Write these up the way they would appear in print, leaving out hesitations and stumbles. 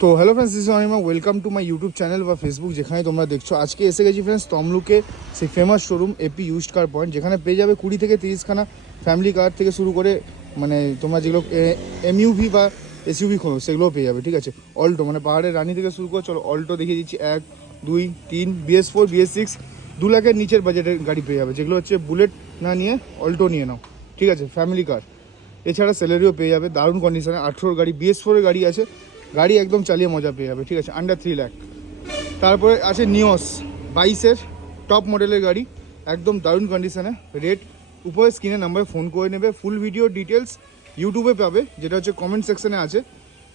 তো hello friends, this is Anima. Welcome to my YouTube channel বা Facebook, যেখানে তোমরা দেখছো। আজকে এসে গেছি ফ্রেন্ডস তমলুকে, সেই famous showroom AP used car point, যেখানে পেয়ে যাবে 20 থেকে 30খানা ফ্যামিলি কার থেকে শুরু করে মানে তোমরা যেগুলো এমইউভি বা এসইউভি খোঁজো সেগুলোও পেয়ে যাবে। ঠিক আছে, অল্টো মানে পাহাড়ের রানী থেকে শুরু করে চলো অল্টো দেখিয়ে দিচ্ছি। 1, 2, 3, BS4, BS6, 2 লাখের নিচের বাজেটের গাড়ি পেয়ে যাবে, যেগুলো হচ্ছে বুলেট না নিয়ে অল্টো নিয়ে নাও। ঠিক আছে, ফ্যামিলি কার। এছাড়া স্যালারিও পেয়ে যাবে দারুণ কন্ডিশনে। 18 গাড়ি, BS4 গাড়ি আছে, গাড়ি একদম চালিয়ে মজা পেয়ে যাবে। ঠিক আছে, আন্ডার 3 লাখ। তারপরে আছে নিওস 22-এর টপ মডেলের গাড়ি, একদম দারুণ কন্ডিশনে। রেট উপরে স্ক্রিনে নাম্বারে ফোন করে নেবে। ফুল ভিডিও ডিটেলস ইউটিউবে পাবে, যেটা হচ্ছে কমেন্ট সেকশনে আছে।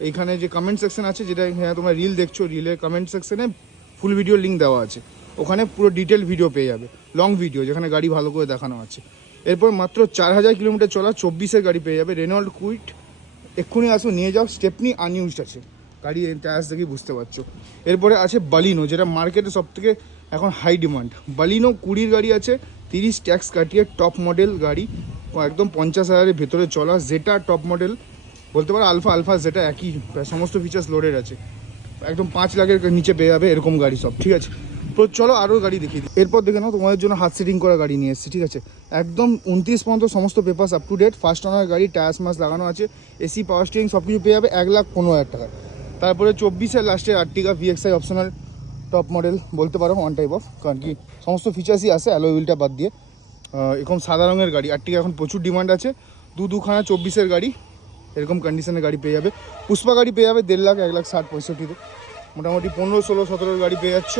এইখানে যে কমেন্ট সেকশন আছে, যেটা এখানে তোমরা রিল দেখছো, রিলের কমেন্ট সেকশনে ফুল ভিডিও লিঙ্ক দেওয়া আছে। ওখানে পুরো ডিটেল ভিডিও পেয়ে যাবে, লং ভিডিও, যেখানে গাড়ি ভালো করে দেখানো আছে। এরপর মাত্র 4000 কিলোমিটার চলা 24-এর গাড়ি পেয়ে যাবে, রেনল্ড কুইট। এক্ষুনি আসো নিয়ে যাও, স্টেপনি আনইউজড আছে গাড়ি, টায়ার্স দেখেই বুঝতে পারছো। এরপরে আছে বালিনো, যেটা মার্কেটে সবথেকে এখন হাই ডিমান্ড। বালিনো 20 গাড়ি আছে, 30 ট্যাক্স কাটিয়ে টপ মডেল গাড়ি, একদম 50,000-এর ভেতরে চলা। যেটা টপ মডেল বলতে পারো, আলফা যেটা একই, সমস্ত ফিচার্স লোডেড আছে। একদম 5 লাখের নিচে পেয়ে যাবে এরকম গাড়ি সব। ঠিক আছে, তো চলো আরও গাড়ি দেখিয়ে দিই। এরপর দেখে নাও, তোমাদের জন্য হাত সেটিং করা গাড়ি নিয়ে এসেছি। ঠিক আছে, একদম 29 পর্যন্ত সমস্ত papers up to date, first owner গাড়ি, টায়ার্স মাস লাগানো আছে, এসি, পাওয়ার স্টিয়ারিং সব কিছু পেয়ে যাবে 1,15,000 টাকা। তারপরে 24-এর লাস্টে আর্টিকা VXI অপশনাল টপ মডেল বলতে পারো, ওয়ান টাইপ অফ, কারণ কি সমস্ত ফিচার্সই আছে অ্যালয় হুইলটা বাদ দিয়ে। এরকম সাদা রঙের গাড়ি আর্টিকা এখন প্রচুর ডিমান্ড আছে। দুখানা 24-এর গাড়ি এরকম কন্ডিশনের গাড়ি পেয়ে যাবে। পুষ্পা গাড়ি পেয়ে যাবে 1.5 লাখ, 1,60,65,তে। মোটামুটি 15, 16, 17-এর গাড়ি পেয়ে যাচ্ছ।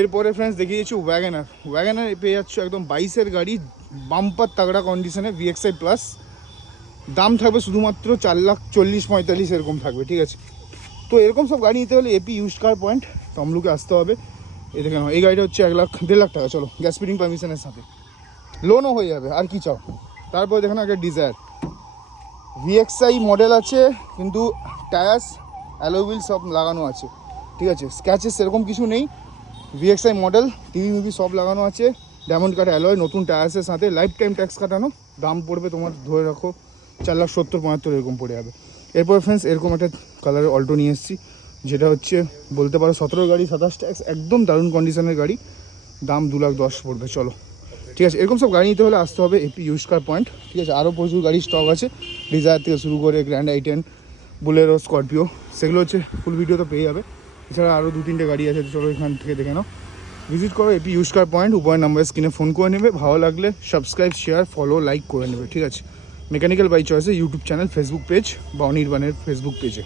এরপরে ফ্রেন্ডস দেখিয়ে দিচ্ছি ওয়াগনার পেয়ে যাচ্ছ একদম 22-এর গাড়ি, বাম্পার তাগড়া কন্ডিশনে, VXI প্লাস। দাম থাকবে শুধুমাত্র 4,40,45 এরকম থাকবে। ঠিক আছে, তো এরকম সব গাড়ি নিতে হলে এপি ইউজড কার পয়েন্ট তমলুকে আসতে হবে। এই দেখেন, এই গাড়িটা হচ্ছে 1,00,000, 1.5 লাখ টাকা। চলো, গ্যাস ফিটিং পারমিশনের সাথে লোনও হয়ে যাবে, আর কি চাও। তারপরে দেখেন একটা ডিজায়ার VXI মডেল আছে, কিন্তু টায়ার্স অ্যালয় হুইল সব লাগানো আছে। ঠিক আছে, স্ক্র্যাচেস সেরকম কিছু নেই। VXI মডেল, টিভি মুভি সব লাগানো আছে, ডায়মন্ড কাট অ্যালয়, নতুন টায়ার্সের সাথে, লাইফ টাইম ট্যাক্স কাটানো। দাম পড়বে তোমার ধরে রাখো 4,70,75 এরকম পড়ে যাবে। এরপর ফ্রেন্ডস এরকম একটা কালারের অল্টো নিয়ে এসেছি, যেটা হচ্ছে বলতে পারো 17 গাড়ি, 27 ট্যাক্স, একদম দারুণ কন্ডিশনের গাড়ি, দাম 2,10,000 পড়বে। চলো, ঠিক আছে, এরকম সব গাড়ি নিতে হলে আসতে হবে এপি ইউজড কার পয়েন্ট। ঠিক আছে, আরও প্রচুর গাড়ি স্টক আছে, ডিজায়ার থেকে শুরু করে গ্র্যান্ড i10, বুলেরো, স্করপিও, সেগুলো হচ্ছে ফুল ভিডিও তো পেয়ে যাবে। এছাড়া আরও 2-3টে গাড়ি আছে, চলো এখান থেকে দেখে নাও। ভিজিট করো এপি ইউজড কার পয়েন্ট, উপরের নাম্বার স্ক্রিনে ফোন করে নেবে। ভালো লাগলে সাবস্ক্রাইব, শেয়ার, ফলো, লাইক করে নেবে। ঠিক আছে, মেকানিক্যাল বাই চয়েসে ইউটিউব চ্যানেল, ফেসবুক পেজ বা অনির্বাণের ফেসবুক পেজে।